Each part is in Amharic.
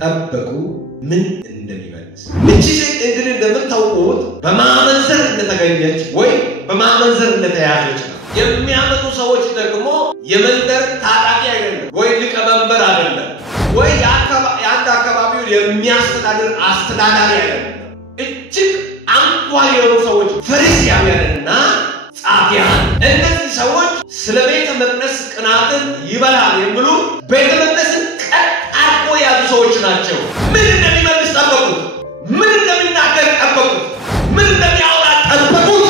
ጠበቁ ምን እንደሚመልስ እቺ ሴት እንግዲህ እንደምታውቁት በማመንዘር እንደተገኘች ወይ በማመንዘር እንደተያዘች ነው የሚያመጡ ሰዎች ደግሞ የመንደር ታጣቂ አይደለም ወይ ሊቀመንበር አይደለም ወይ የአንድ አካባቢው የሚያስተዳድር አስተዳዳሪ አይደለም እጅግ አንኳር የሆኑ ሰዎች ፈሪሳውያንና ጻፊያን እነዚህ ሰዎች ስለ ቤተ መቅደስ ቅናትን ይበላል የሚሉ ቤተ መቅደስን ቀጣቆ ያሉ ሰዎች ናቸው ምን እንደሚመልስ ጠበቁት ምን እንደሚናገር ጠበቁት ምን እንደሚያወራ ጠበቁት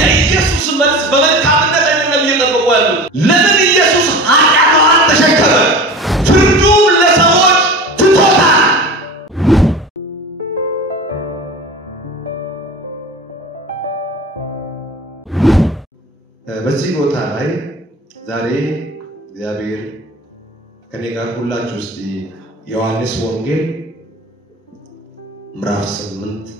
የኢየሱስ መልስ በመልካምነት አይደለም እየጠበቁ ያሉት ለምን ኢየሱስ ኃጢአቷን ተሸከመ ፍርዱ ለሰዎች ትቶታል በዚህ ቦታ ላይ ዛሬ እግዚአብሔር ከኔ ጋር ሁላችሁ እስቲ ዮሐንስ ወንጌል ምዕራፍ 8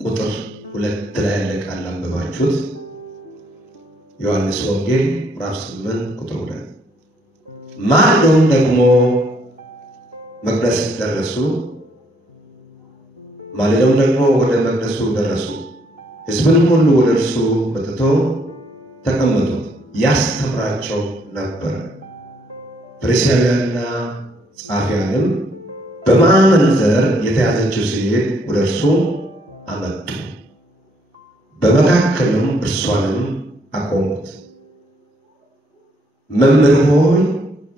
ቁጥር 2 ላይ ያለ ቃል አንብባችሁት ዮሐንስ ወንጌል ምዕራፍ 8 ቁጥር 2 ማለዳውም ደግሞ መቅደስ ደረሱ ወደ መቅደሱ ደረሱ ሕዝቡም ሁሉ ወደ እርሱ መጥተው ተቀመጡ ያስተምራቸው ነበር ፈሪሳውያንና ጻፊያንም በማመንዘር የተያዘችው ሴት ወደ እርሱ አመጡ በመካከልም እርሷንም አቆሙት መምህር ሆይ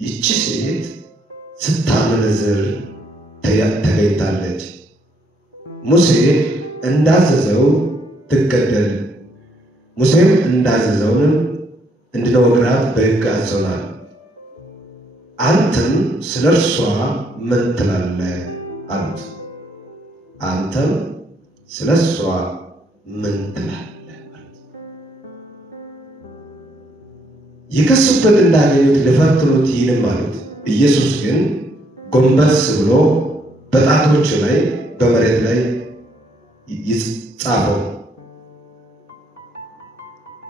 ይህች ሴት ስታመነዝር ተገኝታለች ሙሴ እንዳዘዘው ትገደል ሙሴም እንዳዘዘውን እንድንወግራት በሕግ አዘዘናል አንተም ስለርሷ ምን ትላለህ አሉት አንተም ስለሷ ምን ትላለህ አሉት ይከሱበት እንዳገኙት ለፈትኑት ይህንም አሉት ኢየሱስ ግን ጎንበስ ብሎ በጣቶቹ ላይ በመሬት ላይ ይጻፈው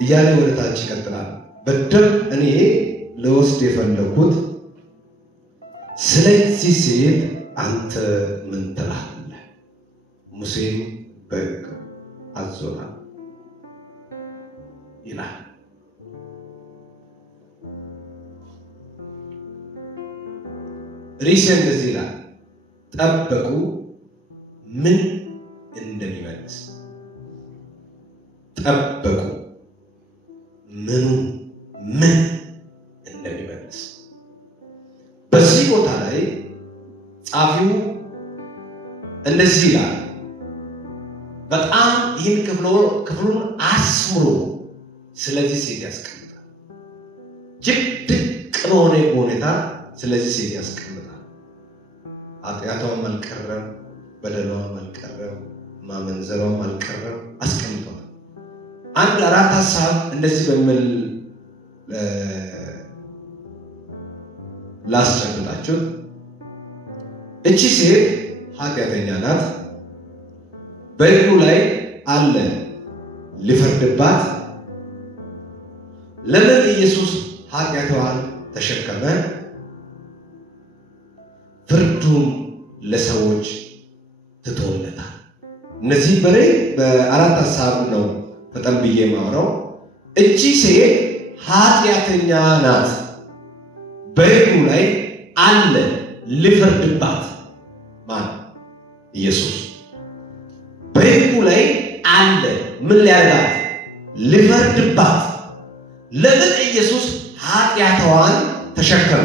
እያለ ወደ ታች ይቀጥላል በደም እኔ ለወስድ የፈለኩት ስለዚህ ሴት አንተ ምን ትላለህ ሙሴም በሕግ አዞናል ይላል ሪሰን እንደዚህ ይላል ጠበቁ ምን እንደሚመልስ ጠበቁ ምን እንደሚመልስ በዚህ ቦታ ላይ ጻፊው እንደዚህ ይላል በጣም ይህን ክፍሉን አስምሮ ስለዚህ ሴት ያስቀምጣል ድቅ በሆነ ሁኔታ ስለዚህ ሴት ያስቀምጣል ኃጢአቷም አልቀረም በደሏም አልቀረም ማመንዘሯም አልቀረም አስቀምጧል አንድ አራት ሐሳብ እንደዚህ በሚል ላስጨብጣችሁ እቺ ሴት ኃጢአተኛ ናት በሕጉ ላይ አለ ሊፈርድባት ለምን ኢየሱስ ኃጢአቷን ተሸከመ ፍርዱን ለሰዎች ትቶለታል እነዚህ በአራት ሐሳብ ነው በጣም ብዬ ማውራው እቺ ሴት ኃጢአተኛ ናት በሕጉ ላይ አለ ሊፈርድባት ማን ኢየሱስ በሕጉ ላይ አለ ምን ሊያደርጋት ሊፈርድባት ለምን ኢየሱስ ኃጢአቷን ተሸከመ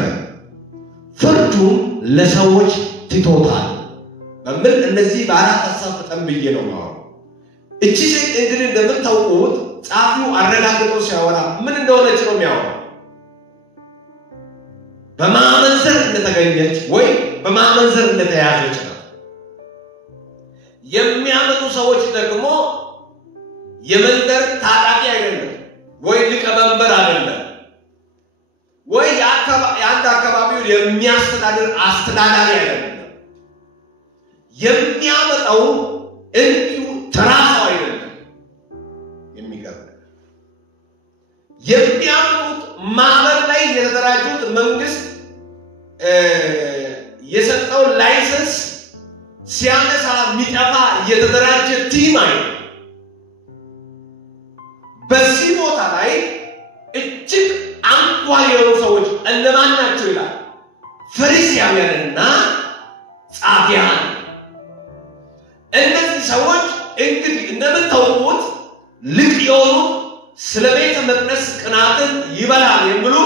ፍርዱን ለሰዎች ትቶታል በምን እነዚህ በአራት ሐሳብ በጣም ብዬ ነው ማውራው እቺ ሴት እንግዲህ እንደምታውቁት ጻፊው አረጋግጦ ሲያወራ ምን እንደሆነች ነው የሚያወራው በማመንዘር እንደተገኘች ወይ በማመንዘር እንደተያዘች ነው የሚያመጡ ሰዎች ደግሞ የመንደር ታጣቂ አይደለም ወይ ሊቀመንበር አይደለም ወይ የአንድ አካባቢው የሚያስተዳድር አስተዳዳሪ አይደለም የሚያመጣው እንዲሁ ተራው አይደለም የሚገርም የሚያመጡት ማህበር ላይ የተደራጁት መንግስት የሰጠው ላይሰንስ ሲያነሳ ሚጠፋ የተደራጀ ቲም አይደለም። በዚህ ቦታ ላይ እጅግ አንኳር የሆኑ ሰዎች እነማን ናቸው ይላል? ፈሪሳውያንና ጻፊያን። እነዚህ ሰዎች እንግዲህ እንደምታውቁት ልቅ የሆኑ ስለ ቤተ መቅደስ ቅናትን ይበላል የሚሉ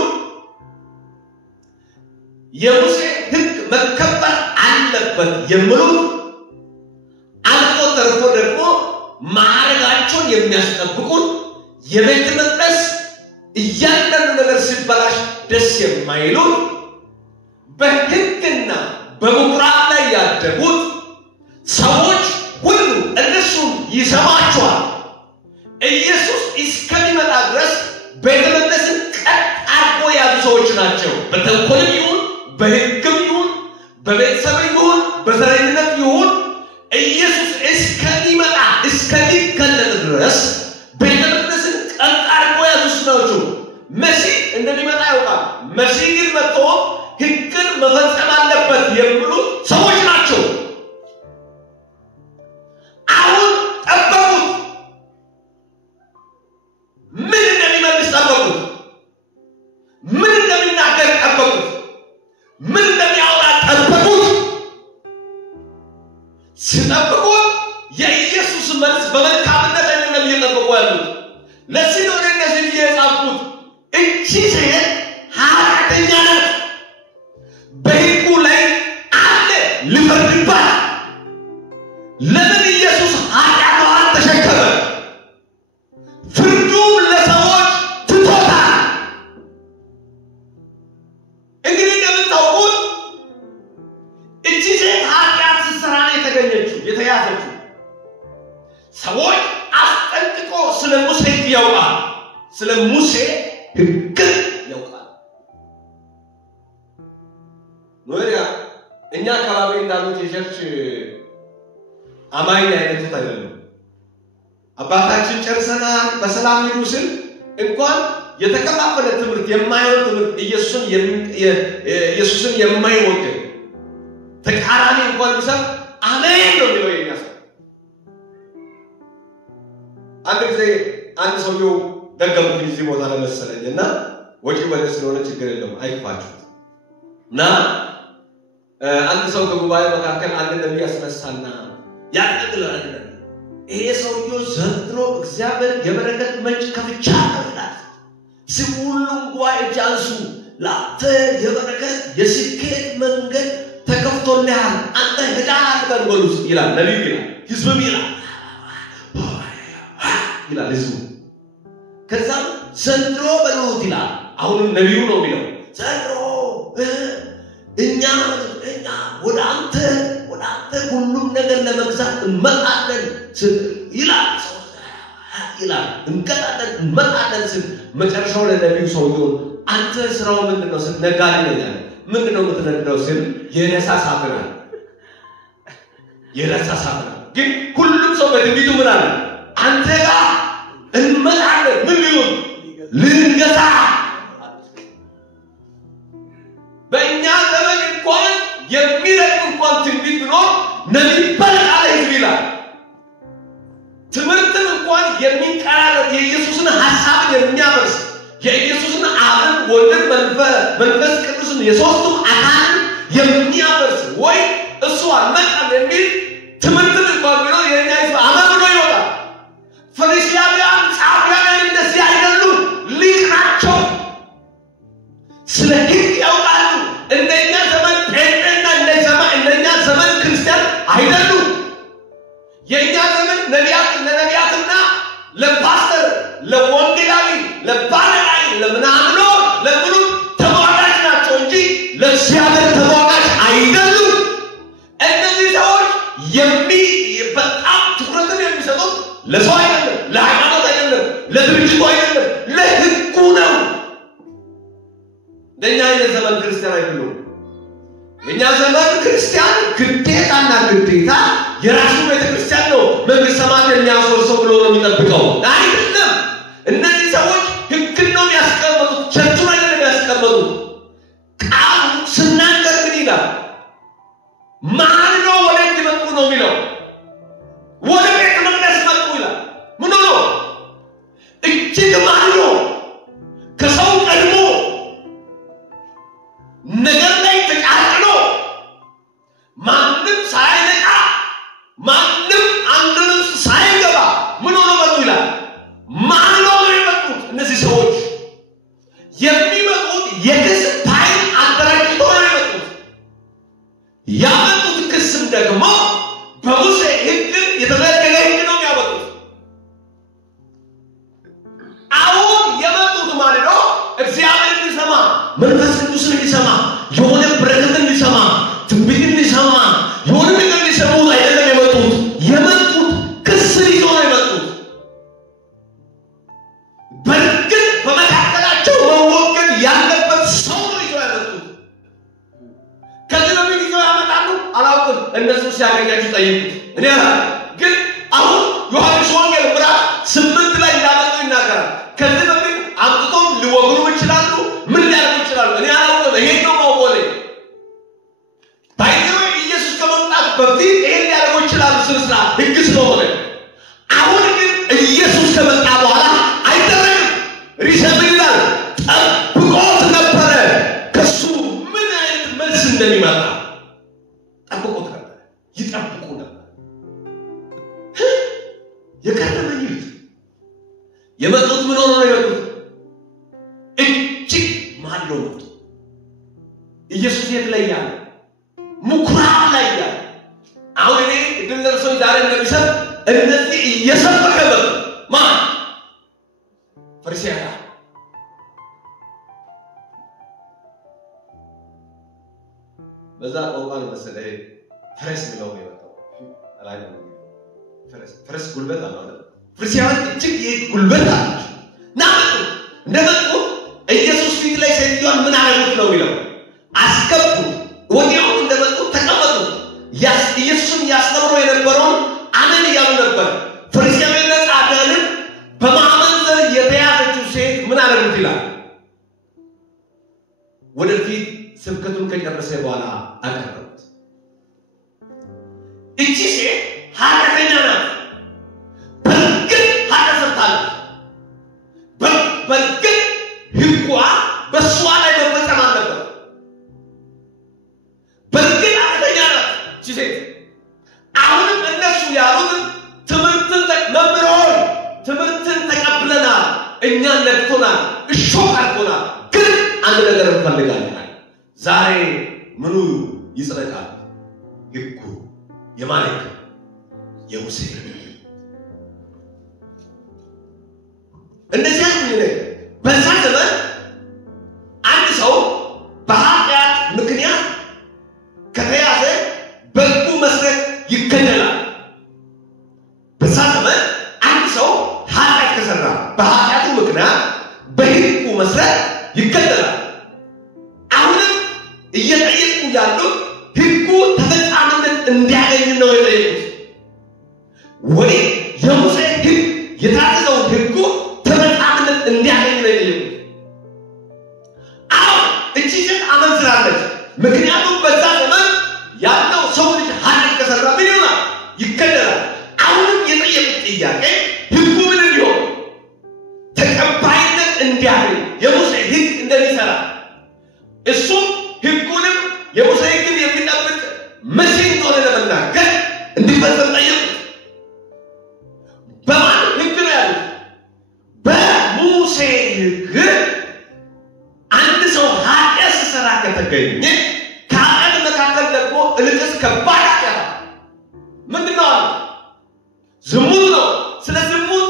የሙሴ ሕግ መከበር አለበት የሚሉ አልፎ ተርፎ ደግሞ ማዕረጋቸውን የሚያስጠብቁት የቤተ መቅደስ እያንዳንዱ ነገር ሲበላሽ ደስ የማይሉት በሕግና በምኩራብ ላይ ያደጉት ሰዎች ሁሉ እነሱን ይሰማቸዋል። ኢየሱስ እስከሚመጣ ድረስ ቤተ መቅደስን ቀጥ አድርጎ ያዙ ሰዎች ናቸው። በተንኮልም ይሁን በሕግም ይሁን በቤተሰብም ይሁን በዘረኝነት ይሁን ኢየሱስ እስከሚመጣ እስከሚገለጥ ድረስ ቤተ መቅደስን ቀጥ አድርጎ ያዙ ናቸው። መሲህ እንደሚመጣ ያውቃል። መሲህ ግን መጥቶ ሕግን መፈጸም አለበት የሚሉ ሰዎች ናቸው። አሁን ጠበቁት። ምን እንደሚመልስ ጠበቁት። ምን እንደሚናገር ጠበቁት። ምን እንደሚያወራ ጠበቁት። ሲጠብቁት የኢየሱስ መልስ በመልካምነት አይደለም እየጠበቁ ያሉት። ለዚህ ነው እነዚህ የጻፉት እቺ ሴት ኃጢአተኛ ናት፣ በሕጉ ላይ አለ ሊፈርድባት። ለምን ኢየሱስ ኃጢአቷን ተሸከመ? ፍርዱም ለሰዎች ትቶታል። እንግዲህ እንደምታውቁት እቺ ሴት ኃጢአት ስትሰራ ነው የተያዘችው። ሰዎች አስጠንቅቆ ስለ ሙሴ ያውቃል። ስለ ሙሴ ሕግ ያውቃል። ኖሪያ እኛ አካባቢ እንዳሉት የቸርች አማኝ አይነቱት አይደለም። አባታችን ጨርሰናል በሰላም ሂዱ ስል እንኳን የተከፋፈለ ትምህርት የማይሆን ትምህርት ኢየሱስን የማይወክል ተቃራኒ እንኳን ቢሰብ አሜን ነው የሚለው የኛ ሰው። አንድ ጊዜ አንድ ሰውየው ደገምኩ እዚህ ቦታ ለመሰለኝና ወጪ ወደ ስለሆነ ችግር የለም አይፋችሁ እና አንድ ሰው ከጉባኤ መካከል አንድ ነብይ ያስነሳና ያቀጥላል። ይሄ ሰውየው ዘንድሮ እግዚአብሔር የበረከት ምንጭ ከፍቻ ይላል። ሁሉም ጉባኤ ጃንሱ ላንተ የበረከት የስኬት መንገድ ተከፍቶልሃል አንተ ሄዳል በልበሉስ ይላል ነብዩ ይላል። ህዝብም ይላል ህዝቡ ከዛ ዘንድሮ በሉት ይላል። አሁንም ነብዩ ነው የሚለው ዘንድሮ እኛ ወደ አንተ ሁሉም ነገር ለመግዛት እንመጣለን ይላል እንመጣለን ስል መጨረሻው ለነብዩ ሰውየው አንተ ስራው ምንድነው? ነጋዴ ነኝ አለ። ምንድነው የምትነግደው ሲል የረሳ ሳጥና ግን ሁሉም ሰው በትንቢቱ ምን አለ? አንተ ጋር እንመጣለን ምን ሊሆን ልንገዛ። በእኛ ዘመን እንኳን የሚረቅ እንኳን ትንቢት ቢኖር ነቢይ በልቃለ ይላል። ትምህርትም እንኳን የሚቀራረብ የኢየሱስን ሐሳብ የሚያበርስ የኢየሱስን አብን ወልድን መንፈስ ቅዱስን የሶስቱም አካል የሚያበርስ ወይ እሱ አልመጣም የሚል ትምህርትም እንኳን ቢኖር የኛ ህዝብ አመብሎ ይወጣል። ፈሪሳውያን ጻፊያን እንደዚህ አይደሉም፣ ሊቅ ናቸው። ስለ ሕግ ያውቃሉ። እንደኛ ዘመን ጴንጤና እንደኛ ዘመን ክርስቲያን አይደሉም። የኛ ዘመን ለነቢያትና ለፓስተር ለወንጌላዊ ለባለራዕይ ለምናምኖ ለምኑ ተሟጋች ናቸው እንጂ ለእግዚአብሔር ተሟጋች አይደሉም። እነዚህ ሰዎች በጣም ትኩረትን የሚሰጡት ለሰው አይደለም፣ ለሃይማኖት አይደለም፣ ለድርጅቱ አይደለም፣ ለሕጉ ነው። ለኛ አይነት ዘመን ክርስቲያን አይደሉም። የኛ ዘመን ክርስቲያን ግዴታና ግዴታ የራሱ ቤተክርስቲያን ነው መንግስተ ሰማያት የሚያወርሰው ብሎ ነው የሚጠብቀው አይደለም። እነዚህ ሰዎች ሕግን ነው የሚያስቀምጡት፣ ቸርቹን አይደለም የሚያስቀምጡት። ቃሉ ስናገር ምን ይላል? ማልዶ ወደ መጡ ነው የሚለው ወደ ቤተ መቅደስ መጡ ይላል ምን ነው እጅግ ማልዶ ከሰው ቀድሞ ነገር ላይ ተቃጥሎ ማንም ሳይነቃ ማንም አንድም ሳይገባ ምን ሆነ መጡ ይላል ማልዶ ነው የመጡት እነዚህ ሰዎች የሚመጡት የክስ ፋይል አደራጅተው ነው የመጡት ያመጡት ክስም ደግሞ በሙሴ ሕግ የተደረገ ሕግ ነው ያመጡት አሁን የመጡት ማለት ነው እግዚአብሔር ሊሰማ መንፈስ ቅዱስን ሊሰማ የሆነ በረከትን ሊሰማ ትንቢትን ሊሰማ የሆነ ነገር ሊሰሙ አይደለም የመጡት ክስ ይዞ ነው የመጡት በርግጥ በመካከላቸው መወገድ ያለበት ሰው ነው ይዞ ያመጡት ከዚህ በፊት ይዘው ያመጣሉ አላውቅም እነሱ ሲያገኛችሁ ጠይቁት እኔ ግን አሁን ዮሐንስ ወንጌል ምዕራፍ 8 ላይ እንዳመጡ ይናገራል ከዚህ በፊት አምጥተው ሊወግሩ ይችላሉ ምን ሊያደርጉ ይችላሉ እኔ አላውቅም ይሄ ነው ማውቆሌ ባይዘው ኢየሱስ ከመምጣቱ በፊት ይሄን ሊያደርጉ ይችላሉ ስለስራ ሕግ ስለሆነ አሁን ግን ኢየሱስ ከመጣ በኋላ አይደረግም ሪሰብላል ጠብቆት ነበረ ከሱ ምን አይነት መልስ እንደሚመጣ ጠብቆት ነበር ይጠብቁ ነበር የከረመኝ የመጡት ምን ሆኖ ነው የመጡት እጅግ ማልዶ መጡ ኢየሱስ የት ላይ ያለ ምኩራብ ላይ ያለ አሁን እኔ እድል ደርሶኝ ዛሬ እንደሚሰጥ እነዚህ እየሰበከ መጡ ማን ፈሪሳውያን በዛ ቆማን መሰለህ ፈረስ ነው የመጣው አላይ ፈረስ ጉልበት አለው ፈሪሳውያን እጅግ ጉልበት አላቸው ናመጡ እንደመጡ ኢየሱስ ፊት ላይ ሰይጣን ምን አረጉት ነው የሚለው አስከቡ ወዲያው እንደመጡ ተቀመጡ ኢየሱስን ያስተምሩ የነበረውን አመን ያሉ ነበር ፈሪሳውያን ጻድቃን በማመንዘር የተያዘችው ሴት ምን አረጉት ይላል ወደፊት ስብከቱን ከጨረሰ በኋላ አቀረቡት እቺ ሴት ኃጢአተኛ ናት በርግጥ ኃጢአት ሰርታለች በርግጥ ሕጓ በእሷ ላይ መፈጸም አለበት በርግጥ ኃጢአተኛ ናት እቺ ሴት አሁንም እነሱ ያሉት ትምህርትን ተቀብለናል እኛን ለክቶናል እሾህ አድርጎናል ግን አንድ ነገር እንፈልጋለን ዛሬ ምኑ ይጽደቃል ሕጉ የማለክ የሙሴ እንደዚህ አይነት በዛ ዘመን አንድ ሰው በኃጢአት ምክንያት ከተያዘ በሕጉ መሰረት ይገደላል በዛ ዘመን አንድ ሰው ኃጢአት ከሰራ በኃጢአቱ ምክንያት በሕጉ መሰረት ይገደላል አሁንም እየጠየቁ ያሉት ሕጉ ተፈጻሚነት እንዲያገኝ ነው የጠየቁት ወይ የሙሴ ሕግ የታዘዘው ሕጉ ተፈጻሚነት እንዲያገኝ ነው የጠየቁት አሁን እቺ ሴት አመንዝራለች ምክንያቱም በዛ ዘመን ያለው ሰው ልጅ ኃጢአት ከሰራ ምን ይሆናል ይገደላል አሁንም የጠየቁት ጥያቄ ሕጉ ምን እንዲሆን ተቀባይነት እንዲያገኝ የሙሴ ሕግ እንደሚሰራ እሱም ሕጉንም የሙሴ ሕግን የሚጠብቅ መቼ እንደሆነ ለመናገር እንዲፈጸም ጠየቁት በማን ሕግ ነው ያሉት በሙሴ ሕግ አንድ ሰው ኃጢአት ሲሰራ ከተገኘ ከኃጢአት መካከል ደግሞ እልቅስ ከባድ ኃጢአት ምንድን ነው አሉ ዝሙት ነው ስለ ዝሙት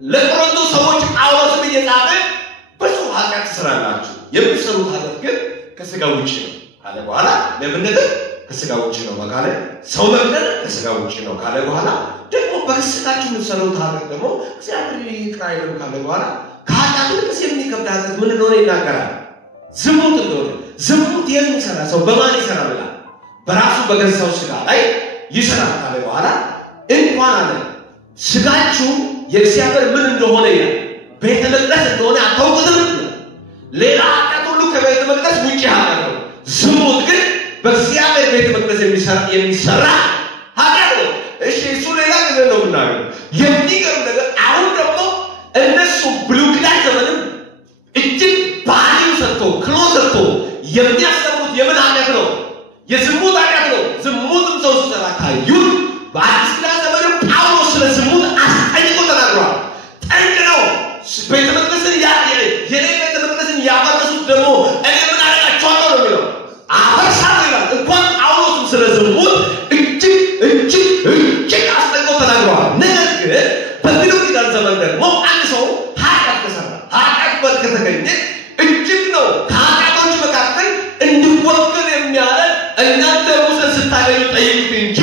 ለቆሮንቶስ ሰዎች ጳውሎስም እየጻፈ ብዙ ኃጢአት ትሰራላችሁ የሚሰሩት ኃጢአት ግን ከሥጋ ውጪ ነው ካለ በኋላ ለምንድን ከሥጋ ውጪ ነው ካለ ሰው መግደል ከሥጋ ውጪ ነው ካለ በኋላ ደግሞ በክስታችሁ የምትሰሩት ኃጢአት ደግሞ እግዚአብሔር ይቅር አይልም ካለ በኋላ ከኃጢአቱ ልቅስ የሚከብድ ኃጢአት ምን እንደሆነ ይናገራል ዝሙት እንደሆነ ዝሙት የሚሰራ ሰው በማን ይሰራል ይላል በራሱ በገዛው ሥጋ ላይ ይሰራል ካለ በኋላ እንኳን አለ ሥጋችሁ የእግዚአብሔር ምን እንደሆነ ይላል ቤተ መቅደስ እንደሆነ አታውቁትም ሌላ ኃጢአት ሁሉ ከቤተ መቅደስ ውጪ ኃጢአት ነው ዝሙት ግን በእግዚአብሔር ቤተ መቅደስ የሚሰራ ኃጢአት ነው። እሺ እሱ ሌላ ጊዜ ነው የምናየው። የሚገርም ነገር አሁን ደግሞ እነሱ ብሉይ ኪዳን ዘመንም እጅግ ባህሪው ሰጥቶ ክሎዝ ሰጥቶ የሚያስተምሩት የምን ኃጢአት ነው? የዝሙት ኃጢአት ነው። ዝሙትም ሰው ሲሰራ ካዩት በአዲስ ኪዳን ዘመንም ጳውሎስ ስለ ዝሙት አስጠንቅቆ ተናግሯል። ጠንቅ ነው። ቤተ መቅደስን የኔ ቤተ መቅደስን ያፈረሱት ደግሞ እኔ ምን አደርጋቸዋለሁ ነው የሚለው። አፈርሳለሁ ይላል። እንኳን ጳውሎስም ስለ ዝሙት እጅግ አስጠንቅቆ ተናግሯል። ነገር ግን በብሉይ ኪዳን ዘመን ደግሞ አንድ ሰው ኃጢአት ከሰራ ኃጢአት ከተገኘ እጅግ ነው ከኃጢአቶች መካከል እንዲወገድ የሚያደርግ እናንተ ሙሴን ስታገኙ ጠይቁት እንጂ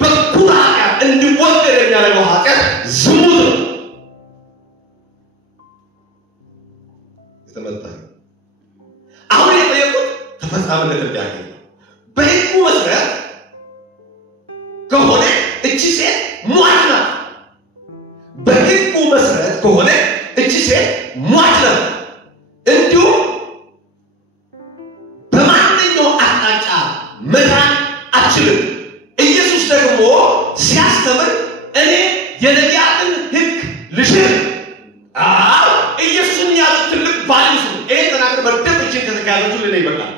በኩል ኃጢአት እንዲወገድ የሚያደርገው ኃጢአት ዝሙት ነው። የተመታ አሁን የጠየቁት ተፈጻሚነት እንዲያገኝ ነው። በሕጉ መሰረት ከሆነ እቺ ሴት ሟች ናት። በሕጉ መሰረት ከሆነ እቺ ሴት ሟች ናት። እንዲሁም በማንኛው አቅጣጫ መዳን አትችልም። ኢየሱስ ደግሞ ሲያስተምር እኔ የነቢያትን ሕግ ልሽር ኢየሱስን ያለ ትልቅ ባልሱ ይሄ ተናገር በደንብ እቺ ከተካያችሁ ለኔ ይበቃል።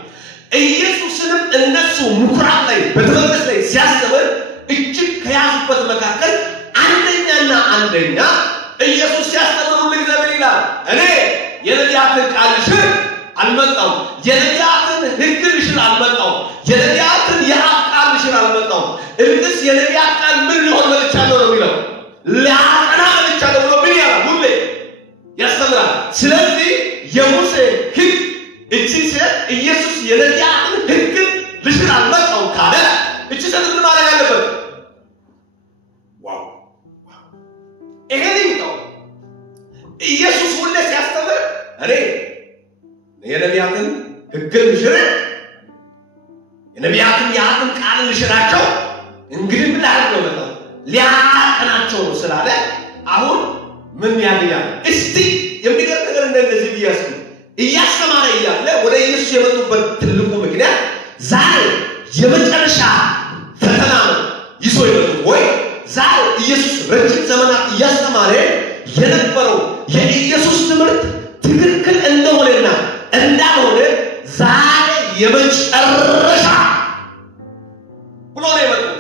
ኢየሱስንም እነሱ ምኩራብ ላይ በተመለስ ላይ ሲያስተምር እጅግ ከያዙበት መካከል አንደኛ ኢየሱስ ሲያስተምሩ ለእግዚአብሔር ይላል እኔ የነቢያትን ቃል ልሽር አልመጣሁም። የነቢያትን ሕግ ልሽር አልመጣሁም። የነቢያትን የአብ ቃል ልሽር አልመጣሁም። እርግስ የነቢያት ቃል ምን ሊሆን መልቻለሁ ነው የሚለው። ሊያጠና መልቻለሁ ብሎ ምን ያለ ሁሌ ያስተምራል። ስለዚህ የሙሴ ሕግ እቺ ሴት ኢየሱስ የነቢያትን ሕግ ልሽር አልመጣሁም ካለ እቺ ሴት ምን ማድረግ አለበት? ይሄ ነው ኢየሱስ ሁሌ ሲያስተምር እኔ የነቢያትን ሕግ ልሽር የነቢያትን የአብን ቃል ልሽራቸው እንግዲህ ምን ላድርግ ነው መጣው ሊያጠናቸው ነው ስላለ አሁን ምን ያድያል? እስቲ የሚገርም ነገር እንደዚህ ቢያስቡ እያስተማረ እያለ ወደ ኢየሱስ የመጡበት ትልቁ ምክንያት ዛሬ የመጨረሻ ፈተና ነው ይዞ የመጡት ወይ ዛሬ ኢየሱስ ረጅም ዘመናት እያስተማረ የነበረው የኢየሱስ ትምህርት ትክክል እንደሆነና እንዳልሆነ ዛሬ የመጨረሻ ብሎ ነው የመጡት።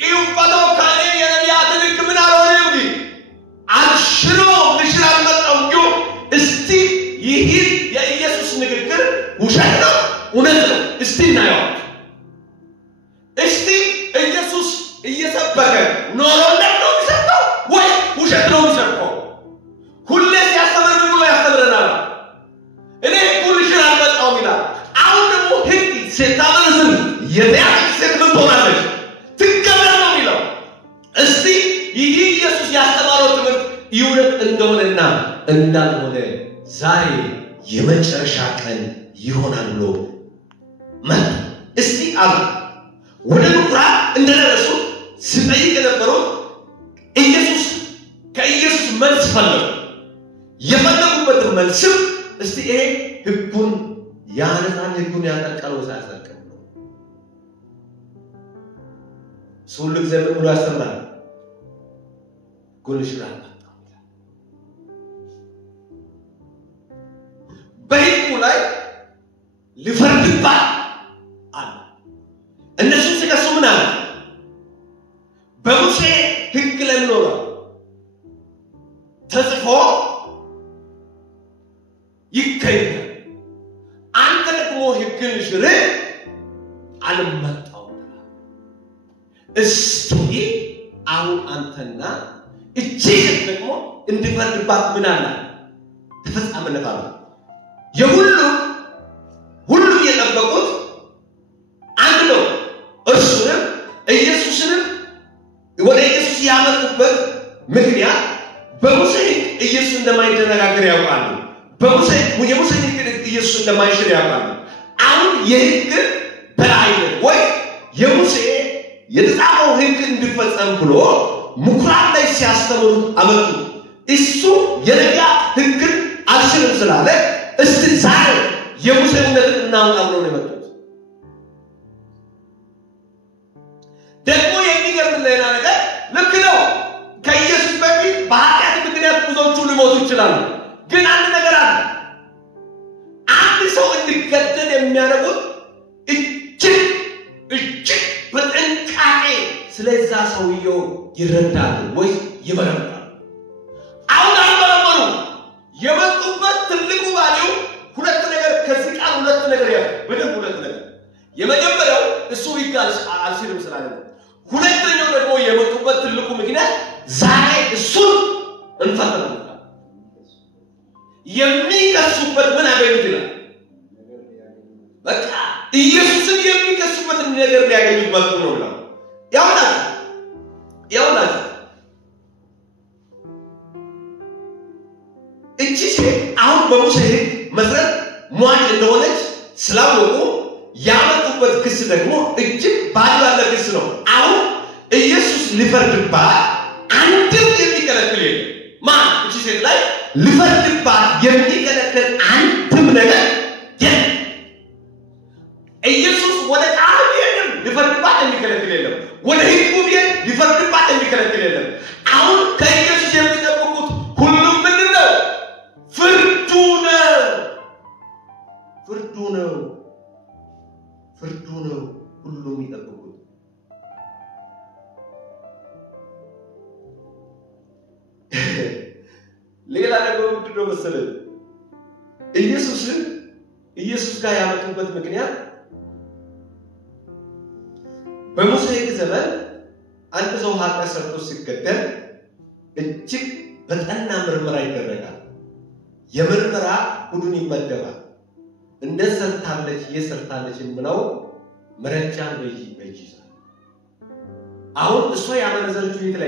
ኢውባታው ካኔ የነቢያትን ሕግ ምን አልሆነ እንጂ አልሽሮ ልሽር አልመጣሁም እንጂ እስቲ ይህ የኢየሱስ ንግግር ውሸት ነው እውነት ነው እስቲ እናየው። እስቲ ኢየሱስ እየሰበከ ኖሮለት ነው የሚሰብከው ወይ ውሸት ነው የሚሰብከው? ሁሌ ሲያስተምር ምን ብሎ ያስተምረናል? እኔ ሕጉን ልሽር አልመጣሁም ይላል። አሁን ደግሞ ሕግ ሲታመንዝም የዚያች ሴት ምን ትሆናለች? ትገበር ነው የሚለው። እስቲ ይህ ኢየሱስ ያስተማረው ትምህርት እውነት እንደሆነና እንዳልሆነ ዛሬ የመጨረሻ ቀን ይሆናል ብሎ መጣ። እስቲ አሉ ወደ ምኩራብ እንደደረሱ ሲጠይቅ የነበሩት ኢየሱስ ከኢየሱስ መልስ ፈለጉ። የፈለጉበት መልስም እስቲ ይሄ ሕጉን ያነሳል ሕጉን ያጠቃል ወይ ሳያጠቃው ሁሉ ጊዜ ምን ብሎ ያስተምራል? ሕጉን ልሽር አልመጣሁም ይላል። በሕጉ ላይ ሊፈርድባት አለ። እነሱን ሲከሱ ምን አለ? በሙሴ ሕግ ላይ ኖረው ተጽፎ ይገኛል። አንተ ደግሞ ሕግን ልሽር አልመጣሁም። እስቲ አሁን አንተና እቺ ደግሞ እንድፈርድባት ምን አለ? ተፈጻሚነት አለ። ሁሉ የጠበቁት አንድ ነው። እርሱንም ኢየሱስንም ወደ ኢየሱስ ያመጡበት ምክንያት በሙሴ ኢየሱስ እንደማይደነጋገር ያውቃሉ። የሙሴ ሕግ ኢየሱስ እንደማይሽር ያውቃሉ። አሁን የሕግ በላይ ወይ የሙሴ የተጻፈው ሕግ እንዲፈጸም ብሎ ምኩራብ ላይ ሲያስተምሩ አመጡ። እሱ የነቢያት ሕግን አልሽርም ስላለ እስቲ ዛሬ የሙሴ እውነትን እናውጣ ብሎ ነው የመጡት። ሌላ ነገር ልክ ነው ከኢየሱስ በፊት በኃጢአት ምክንያት ብዙዎቹ ሊሞቱ ይችላሉ ግን አንድ ነገር አለ አንድ ሰው እንዲገደል የሚያደርጉት እጅግ በጥንቃቄ ስለዛ ሰውየው ይረዳሉ ወይ ይመረምራሉ አሁን አልመረመሩ የመጡበት ትልቁ ባለው ሁለት ነገር ከዚህ ቃል ሁለት ነገር በደንብ ሁለት ነገር የመጀመሪያው እሱ ይጋል አልሲልም ስላለ ሁለተኛው ደግሞ የመጡበት ትልቁ ምክንያት ዛሬ እሱን እንፈተናለን የሚከሱበት ምን አገኙት ይላል በቃ ኢየሱስን የሚከሱበት ነገር ሊያገኙት መጥቶ ነው ብለው ያውናል እቺ ሴት አሁን በሙሴ መሰረት ሟች እንደሆነች ስላወቁ ያመጡበት ክስ ደግሞ እጅግ ባዶ ያለ ክስ ነው አሁን ኢየሱስ ሊፈርድባት አንድም የሚከለክል የለም ማን እቺ ሴት ላይ ሊፈርድባት የሚከለክል አንድም ነገር የለም ኢየሱስ ወደ ቃሉ ቢሄድም ሊፈርድባት የሚከለክል የለም ወደ ሕጉ ቢሄድ ሊፈርድባት የሚከለክል የለም አሁን ከኢየሱስ የሚጠብቁት ሁሉም ምንድን ነው ፍርዱ ነው ሁሉም ይጠብቁት ሌላ ነገር ምንድነው መሰለኝ ኢየሱስ ጋር ያመጡበት ምክንያት በሙሴ ዘመን አንድ ሰው ኃጢአት ሰርቶ ሲገደል እጅግ በጠና ምርመራ ይደረጋል የምርመራ ቡድን ይመደባል እንደሰርታለች የሰርታለች ምነው መረጃን በይይዛል አሁን እሷ ያመነዘረችው የት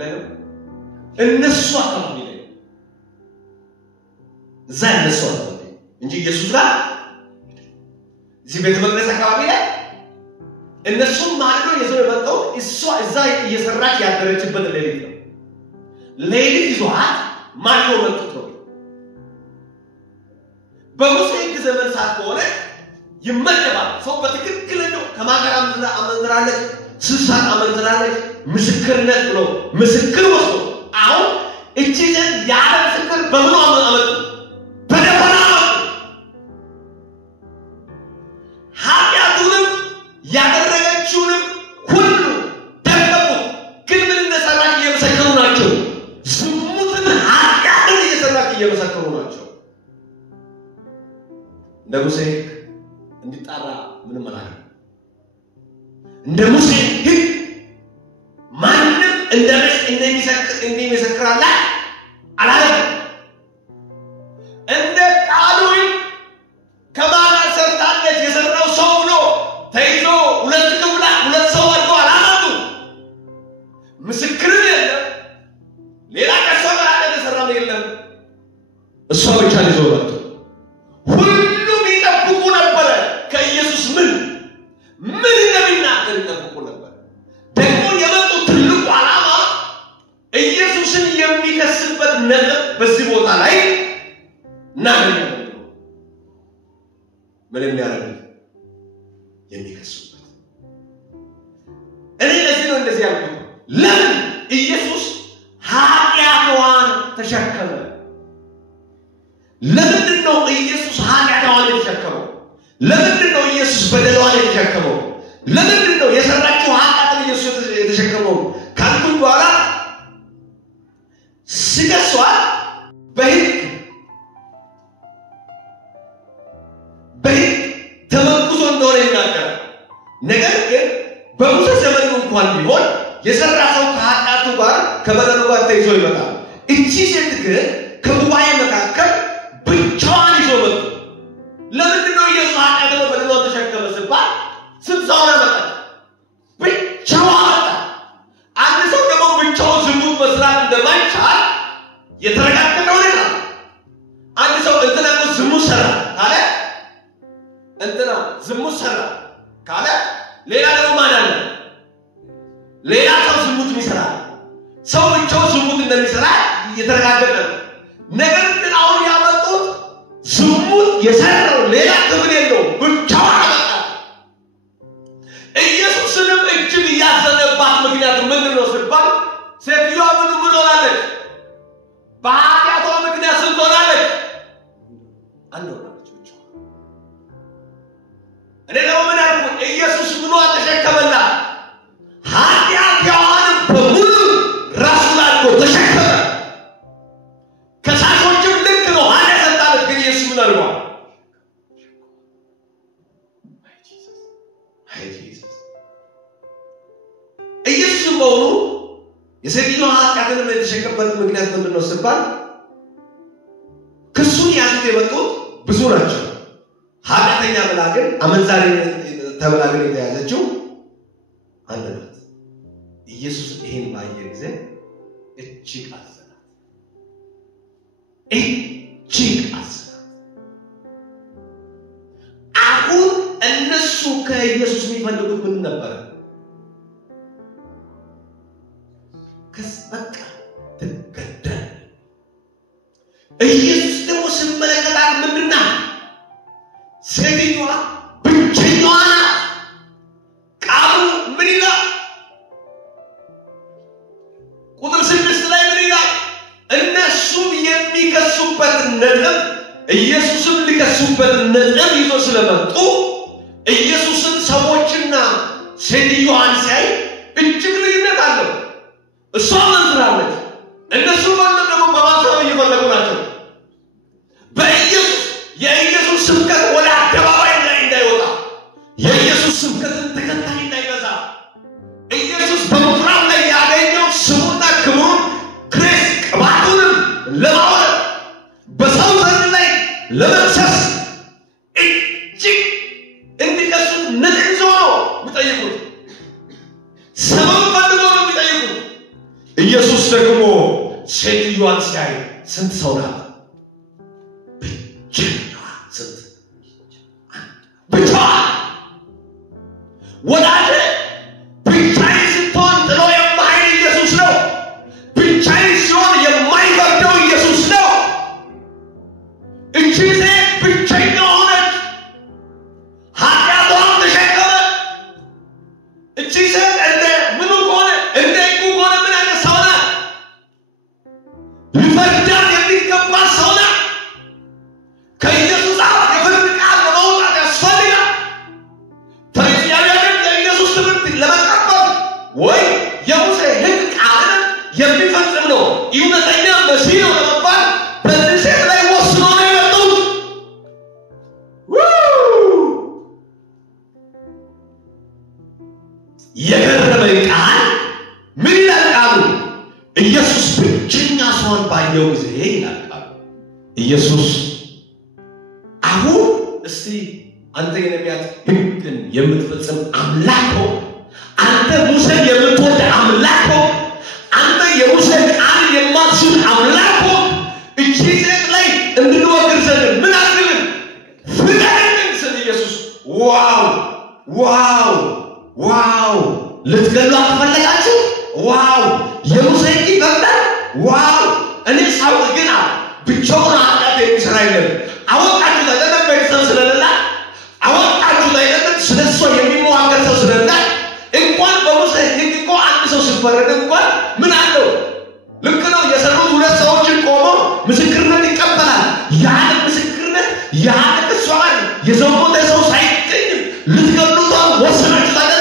ላይ ነው እነሱ አካባቢ ላይ እዛ እነሱ አካባቢ እንጂ ኢየሱስ ጋር እዚህ ቤተ መቅደስ አካባቢ ላይ እነሱ ማንዶ የሰው የመጣው እሷ እዛ እየሰራች ያደረችበት ሌሊት ነው ሌሊት ይዟት ማንዶ መጥቶ ነው በሙሴ ዘመን ሳትሆነ ይመደባል ሰው በትክክል ነው ከማገራ አመንዝራለች ስሳ አመንዝራለች ምስክርነት ብሎ ምስክር ወስዶ አሁን እቺ ዘንድ ያለ ምስክር በምን አመጡ በደፈና ኃጢአቱንም ያደረገችውንም ሁሉ ደገሙ ግን ምን እንደሰራች እየመሰከሩ ናቸው ዝሙትን ኃጢአትን እየሰራች እየመሰከሩ ናቸው እንደ ሙሴ እንዲጣራ ምንም አላለም እንደ ሙሴ ግን ማንም እንደሚመሰክራላ አላለም እንደ ቃሉ ከማራ ሰርታለች የሰራው ሰው ነው ተይዞ ሁለት ሰው አድርጎ አላመጡ ምስክር የለም ሌላ ከሰው ጋር የተሰራ የለም እሷ ብቻ ይዞ መጣ ሁሉም ይጠብቁ ነበር ከኢየሱስ ምን እንደሚናገር ይጠብቁ ነበር ደግሞ የመጡት ትልቁ ዓላማ ኢየሱስን የሚከስበት ነጥብ በዚህ ቦታ ላይ እናገኛለን ምን የሚያደርግ የሚከስበት እኔ ለዚህ ነው እንደዚህ ያልኩት ለምን ኢየሱስ ኃጢአቷን ተሸከመ ለምንድን ነው ኢየሱስ ኃጢአቷን የተሸከመው ለምንድን ነው ኢየሱስ በደሏን የተሸከመው ለምንድን ነው የሰራችው ኃጢአትን ኢየሱስ የተሸከመው ካልኩኝ በኋላ ሲከሷት በሕግ ተመርኩዞ እንደሆነ ይናገራል ነገር ግን በሙሴ ዘመን እንኳን ቢሆን የሰራ ሰው ከኃጢአቱ ጋር ከበደሉ ጋር ተይዞ ይመጣል እቺ ሴት ግን ከጉባኤ መካከል ብቻዋን ይዞ መጡ ለምንድን ነው ኢየሱስ ኃጢአትን በደሏን ተሸከመ ሲባል ስብሰውን አመጣች ብቻዋን አንድ ሰው ደግሞ ብቻውን ዝሙት መስራት እንደማይቻል የተረጋገጠ ሁኔታ አንድ ሰው እንትና ዝሙት ሰራ ካለ እንትና ዝሙት ሰራ ካለ ሌላ ደግሞ ማን አለ ሌላ ሰው ዝሙት የሚሰራ ሰው ብቻውን ዝሙት እንደሚሰራ የተረጋገጠ ነገር ግን አሁን ያመጡት ዝሙት የሰራው ሌላ ክፍል የለው ብቻውን አመጣ ኢየሱስንም እጅግ በኃጢአቷ ምክንያት ስንት ሆናለች? አንድ ሆናለች ብቻ። እኔ ደግሞ ምን አልኩት? ኢየሱስ ምኗ ተሸከመላት? ኃጢአቷን በሙሉ ራሱ ላይ ተሸከመ። ከሳሾችም ልክ ነው ኃጢአት ሰጣለች፣ ግን ኢየሱስ ምን አልኳል? ኢየሱስም በሆኑ የሴትዮዋ ኃጢአትን የተሸከመበት ምክንያት ምንድን ነው ሲባል ክሱን ያዙት የመጡት ብዙ ናቸው። ኃጢአተኛ ብላ ግን አመንዛሪ ተብላ ግን የተያዘችው አንድ ናት። ኢየሱስ ይሄን ባየ ጊዜ እጅግ አዘናት፣ እጅግ አዘናት። አሁን እነሱ ከኢየሱስ የሚፈልጉት ምን ነበር? በቃ ተገደለ። ኢየሱስ ደግሞ ሲመለከታት ምንድን ናት? ሴትዮዋ ብቸኛዋ ናት። ቃሉ ምን ይላል? ቁጥር 6 ላይ ምን ይላል? እነሱም የሚከሱበት ነጥብ ኢየሱስም ሊከሱበት ነጥብ ይዞ ስለመጡ ኢየሱስን ሰዎችና ሴትዮዋን ሲያይ እጅግ ልዩነት አለው። እሷ ምን ትላለች? እነሱ ማለት ደግሞ በማሳብ እየፈለጉ ናቸው። በኢየሱስ የኢየሱስ ስብከት ወደ አደባባይ ላይ እንዳይወጣ፣ የኢየሱስ ስብከት ተከታይ እንዳይበዛ፣ ኢየሱስ በምኩራብ ላይ ያገኘው ስሙና ክብሩን ግሬስ ቅባቱንም ለማውረድ በሰው ዘንድ ላይ ለመክሰስ እጅግ እንዲከሱት ነጥብ ነው የሚጠይቁት። ሰበብ ፈልጎ ነው የሚጠይቁት። ኢየሱስ ደግሞ ሴትዮዋን ሲያይ ስንት ሰው ናት? ብቸኛዋ። ስንት ብቻዋ። ወዳጄ ብቻዬን ስትሆን ጥሎ የማይሄድ ኢየሱስ ነው። ብቻዬን ሲሆን የማይበርደው ኢየሱስ ነው። እቺ ሴት ብቸኛ ሆነች፣ ኃጢአቷን ተሸከመ። እቺ ሴት እንደ ምኑ ከሆነ እንደ ዕቁ ከሆነ ምን አይነት ሰው ናት? ሊፈርዳት የሚገባ ሰው ናት። ከኢየሱስ አፍ የፍርድ ቃል ለመውጣት ያስፈልጋል። ፈሪሳውያን የኢየሱስ ትምህርት ለመቀበል ወይ የሙሴ ሕግ ቃልን የሚፈጽም ነው እውነተኛ መሲህ ነው ለመባል በዚህ ሴት ላይ ወስኖ ነው የመጡት። የገረመኝ ቃል ምን ይላል? ቃሉ ኢየሱስ ብቸኛ ሰውን ባየው ጊዜ ይላል ቃሉ። ኢየሱስ አሁን እስቲ አንተ የነቢያት ሕግን የምትፈጽም አምላክ ሆይ፣ አንተ ሙሴን የምትወድ አምላክ ሆይ፣ አንተ የሙሴ ቃል የማትሽር አምላክ ሆይ፣ እቺ ሴት ላይ እንድንወግር ዘንድ ምን አድርግልን? ፍቀድልን ስል ኢየሱስ ዋው ዋው ዋው! ልትገሏት ፈለጋችሁ? ዋው! የሙሴ ሕግ ይፈቅዳል? ዋው! እኔ ሳውቅ ግን ብቻውን ኃጢአት የሚሰራ የለም። አወቃችሁ አይደለም? ቤተሰብ ስለሌላ አወቃችሁ አይደለም? ስለሷ የሚሟገር ሰው ስለሌላ እንኳን በሙሴ ሕግ እኮ አንድ ሰው ሲፈረድ እንኳን ምን አለው? ልክ ነው። የሰሩት ሁለት ሰዎችን ቆሞ ምስክርነት ይቀበላል። ያን ምስክርነት ያን ክሷን የዘሞተ ሰው ሳይገኝም ልትገሉት ወሰናችሁ አይደለም?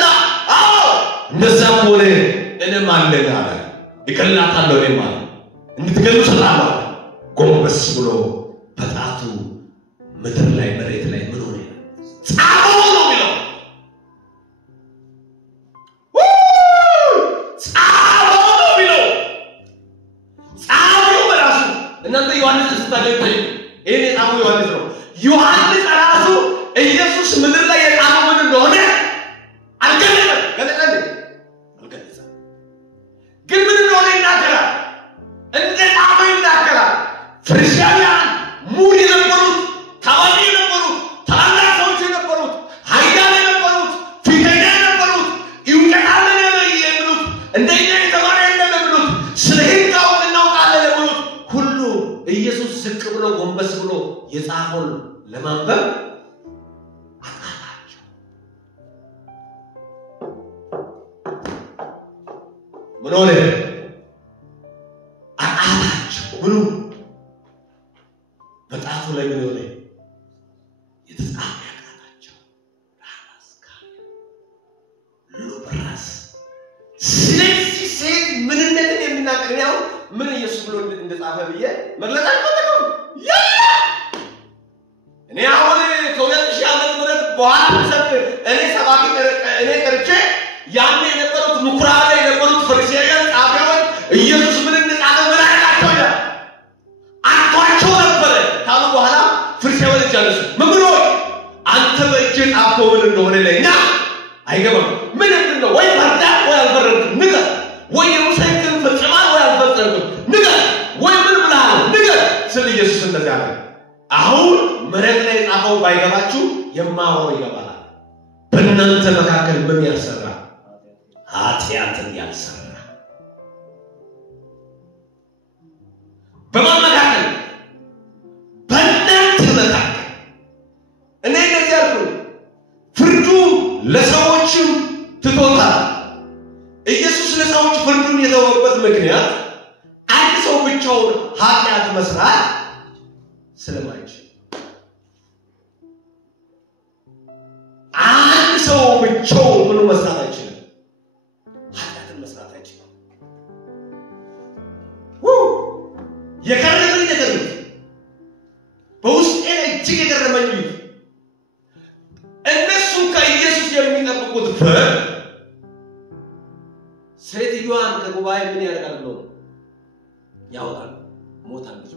እንደዛ ሆነ። እኔም አለኝ አለ ይከላታለሁ። እኔም አለ እንድትገሉ ሰጣለሁ። ጎንበስ ብሎ በጣቱ ምድር ላይ መሬት ላይ ምን ሆነ? ጻፈው ነው የሚለው። ጻፈው ነው የሚለው። ጻፈው በራሱ እናንተ ዮሐንስ ስታገኙ ይሄን የጻፈው ዮሐንስ ነው። ዮሐንስ ራሱ ኢየሱስ ምድር ላይ የጻፈው ምን እንደሆነ አልገለጸም። አልገለጸም። ግን ምን እንደሆነ ይናገራል። እንደ ጻፈው ይናገራል። ፈሪሳውያን ሙሉ የነበሩት፣ ታዋቂ የነበሩት፣ ታላላቅ ሰዎች የነበሩት፣ ኃያላን የነበሩት፣ ፊተኛ የነበሩት፣ ይውቀታለን የሚሉት፣ እንደኛ የተማረ የለም የሚሉት፣ ስለ ሕግ እናውቃለን የሚሉት ሁሉ ኢየሱስ ዝቅ ብሎ ጎንበስ ብሎ የጻፈውን ለማንበብ አቃታቸው። ምን ሆነ? አቃታቸው። ምኑ እንዲናገርኛው ምን ኢየሱስ ብሎ እንደጻፈ ብዬ መግለጽ አልፈልግም። እኔ አሁን ከ2000 ዓመት በኋላ እኔ ሰባኪ እኔ ቀርቼ ያኔ የነበሩት ምኩራብ ላይ የነበሩት ፈሪሳውያን ጻፊዎች ኢየሱስ ምን እንደጻፈ ምን አያውቃቸው አጥቷቸው ነበር ካሉ በኋላ ፈሪሳውያን ጃለሱ ምን ብሎ አንተ በእጅ ጻፈው ምን እንደሆነ ለኛ አይገባም። ምን እንደው ወይ ፈርዳ ወይ አልፈረድም ንገር፣ ወይ ሙሴን ፈጽማል ወይ አልፈጸምም ንገር፣ ወይ ምን ብለሃል ንገር ስለ ኢየሱስ እንደዛ አለ። አሁን መሬት ላይ ጻፈው ባይገባችሁ የማወራው ይገባል። በእናንተ መካከል ምን ያሰራ ኃጢአትን ያሰራ በማን መካከል? በእናንተ መካከል። እኔ እንደዚህ አልኩኝ፣ ፍርዱ ለሰዎችም ትቶታል። ኢየሱስ ለሰዎች ፍርዱን የተወበት ምክንያት አንድ ሰው ብቻውን ኃጢአት መስራት ስለማይችል፣ አንድ ሰው ብቻውን ምን መስራት አይችልም፣ ኃጢአትን መስራት አይችልም። የከረመኝ ነገር ነው። በውስጤ ላይ እጅግ የገረመኝ እነሱ ከኢየሱስ የሚጠብቁት ፍርድ ሴትዮዋን ከጉባኤ ምን ያደርጋል ብሎ ያወጣል። ሞታለች።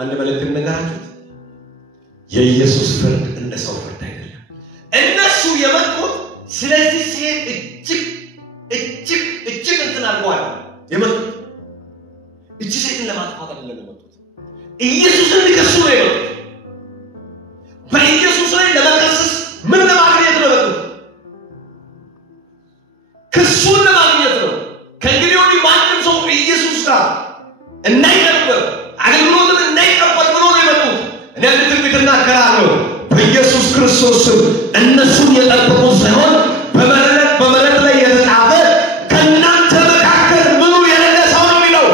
አንድ መልእክት ነገራችሁት። የኢየሱስ ፍርድ እንደ ሰው ፍርድ አይደለም። እነሱ የመጡት ስለዚህ ሴት እጅግ እንትን አድርገዋል የመጡት። እቺ ሴትን ለማጥፋት አይደለም የመጡት፣ ኢየሱስን ሊከሱ ነው የመጡት። በኢየሱስ ላይ ለመከሰስ ምን ለማግኘት ነው የመጡት? ክሱን ለማግኘት ነው። ከእንግዲህ ወዲህ ማንም ሰው ኢየሱስ ጋር እንዳይቀርብ አገልግሎትን እንዳይቀበል ብሎ ነው የመጡት። እኔ ትንቢት እናገራለሁ በኢየሱስ ክርስቶስ ስም እነሱን የጠበቁ ሳይሆን በመሬት ላይ የተጻፈ ከእናንተ መካከል ምኑ የሌለ ሰው ነው የሚለው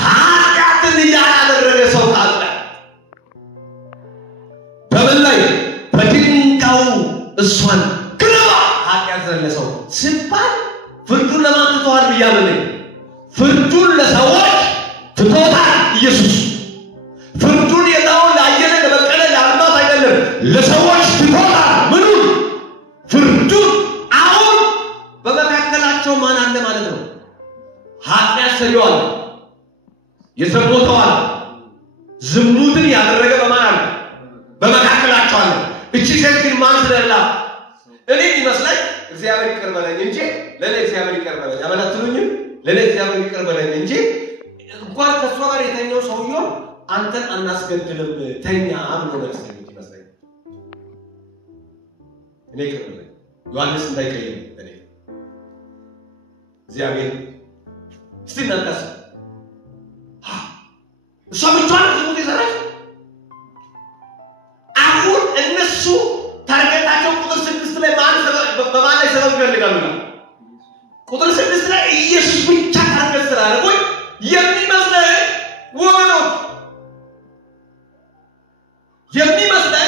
ኃጢአትን ያላደረገ ሰው ካለ በምን ላይ በድንጋዩ እሷን ግረባ ኃጢአት ዘለሰው ሲባል ፍርዱን ለማን ትተዋል ብያለሁ? ፍርዱን ለሰዎች ትቶታል ኢየሱስ። ፍርዱን የታው ለአየለ ለበቀለ ለአልማዝ አይደለም፣ ለሰዎች ትቶታል። ምኑን? ፍርዱን። አሁን በመካከላቸው ማን አለ ማለት ነው? ኃጢአት ሰሪዋል፣ የዘሞተዋል፣ ዝሙትን ያደረገ በማን አለ? በመካከላቸው አለ። እቺ ሴት ግን ማን ስለላ እኔ ይመስላል እግዚአብሔር ይቅር በለኝ እንጂ ለኔ እግዚአብሔር ይቅር በለኝ አመናትሉኝም ለኔ እግዚአብሔር ይቅር በለኝ እንጂ እንኳን ከሷ ጋር የተኛው ሰውየው አንተን አናስገድልም ተኛ አብሎ ነው ይመስላል። እኔ ይቅር በለኝ ዮሐንስ እንዳይቀየም እኔ እግዚአብሔር እስቲ እናንተስ እሷ ብቻዋን ዝሙት ይሰራል። አሁን እነሱ ታርጌታቸው ቁጥር 6 ላይ በማን ላይ ሰበብ ይፈልጋሉ? ቁጥር 6 ላይ ኢየሱስ ብቻ ታርጌት ስላደረጉ የሚመስለው ወገኖች የሚመስለው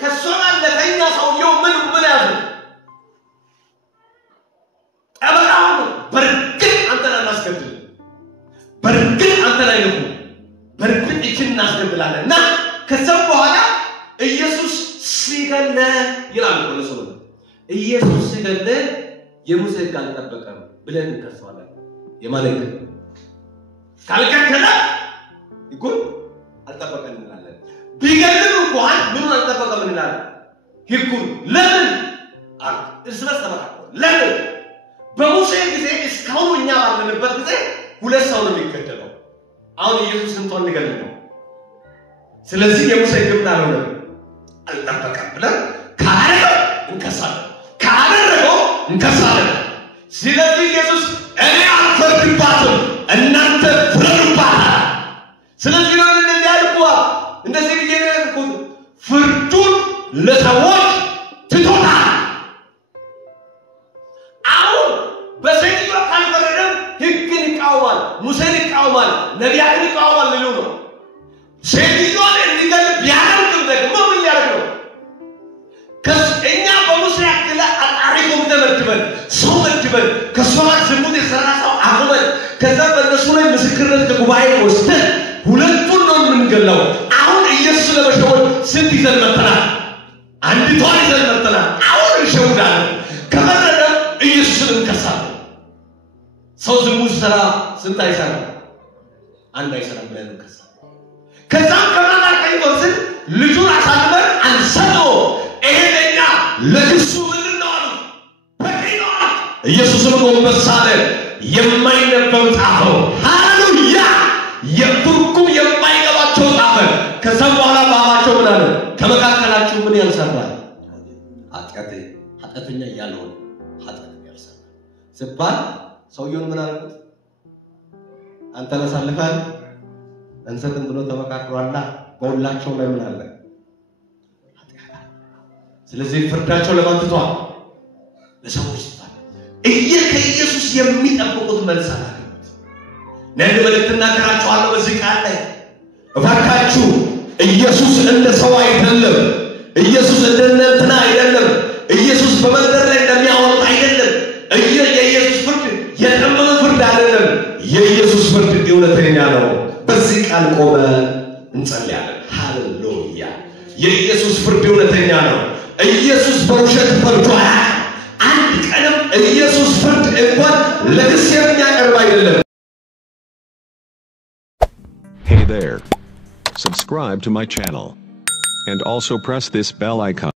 ከሷ ጋር ለተኛ ሰውየው ምን ያዙ? ጠበቃው በርግጥ አንተን አናስገድልም፣ በርግጥ አንተን አይነኩም፣ በርግጥ እችን እናስገድላለን እና ከዛም በኋላ ኢየሱስ ሲገለ ይላል ወለሰው ኢየሱስ ሲገለ የሙሴ ሕግ አልጠበቀም ብለን እንከሰዋለን። የማለክ ካልከከለ ይኩን አልጠበቀም እንላለን። ቢገልም እንኳን ምን አልጠበቀም እንላለን? ሕጉን ለምን እስበስ ተባረከ። ለምን በሙሴ ጊዜ እስካሁን እኛ ባለንበት ጊዜ ሁለት ሰው ነው የሚገደለው። አሁን ኢየሱስን ተወን ይገል ነው። ስለዚህ የሙሴ ሕግ አልሆነም አልጠበቀም ብለን ካደረገው እንከሳለን። ስለዚህ ኢየሱስ እኔ አልፈርድባትም እናንተ ፍረዱባት። ስለዚህ ነው እንደዚህ ያልኩዋ እንደዚህ ይገኛልኩ ፍርዱን ለሰዎች ትቶታል። አሁን በሰይጣን ካልፈረደም ሕግን ይቃወማል፣ ሙሴን ይቃወማል፣ ነቢያትን ይቃወማል ሊሉ ነው። ሰይጣን እንዲገል ቢያደርግም ደግሞ ምን ሊያደርግ ነው? ከእኛ በሙሴ ያክል አጣሪ ኮሚቴ መድበን ሰው መድበን ሰብስበን ከሷ ዝሙት የሰራ ሰው አቁመን ከዛ በእነሱ ላይ ምስክርነት ከጉባኤ ወስደን ሁለቱን ነው የምንገለው። አሁን ኢየሱስ ለመሸወድ ስንት ይዘን መጥተናል? አንዲቷን ይዘን መጥተናል። አሁን እንሸውዳለን። ከበረደ ኢየሱስን እንከሳለን። ሰው ዝሙት ሰራ ስንት አይሰራም? አንድ አይሰራም ብለን እንከሳለን። ከዛም ከማናር ከይቶስን ልጁን አሳልፈን አንሰጠው። ይሄኛ ለክሱ ምንድነው? በቂና ኢየሱስን ወንበሳለ የማይነበብ ጻፈው። ሃሌሉያ! የትርጉም የማይገባቸው ጻፈ። ከዛም በኋላ ባባቸው ምን አለ? ከመካከላችሁ ምን ያልሰራል? ኃጢአተኛ ያልሆነ ኃጢአተኛ ያልሰራ ሲባል ሰውየውን ምን አለበት? አንተ ለሳልፈን እንሰጥን ብሎ ተመካክሯልና በሁላቸው ላይ ምን አለ? ኃጢአት። ስለዚህ ፍርዳቸው ለማን ትቷል? ለሰዎች ትቷል። ከኢየሱስ የሚጠብቁት መልስ አለ። ነገ መልእክትና ከራቸዋለሁ በዚህ ቃል ላይ እባካችሁ ኢየሱስ እንደ ሰው አይደለም። ኢየሱስ እንደነንትና አይደለም። ኢየሱስ በመንደር ላይ እንደሚያወጣ አይደለም። የኢየሱስ ፍርድ የጠመመ ፍርድ አይደለም። የኢየሱስ ፍርድ እውነተኛ ነው። በዚህ ቃል ቆመ እንጸልያለን። ሃሌሉያ! የኢየሱስ ፍርድ እውነተኛ ነው። ኢየሱስ በውሸት ፈርዶ አንድ ቀንም ኢየሱስ ፍርድ እንኳን ለክስ የሚያቀርብ አይደለም። Hey there. Subscribe to my channel. And also press this bell icon.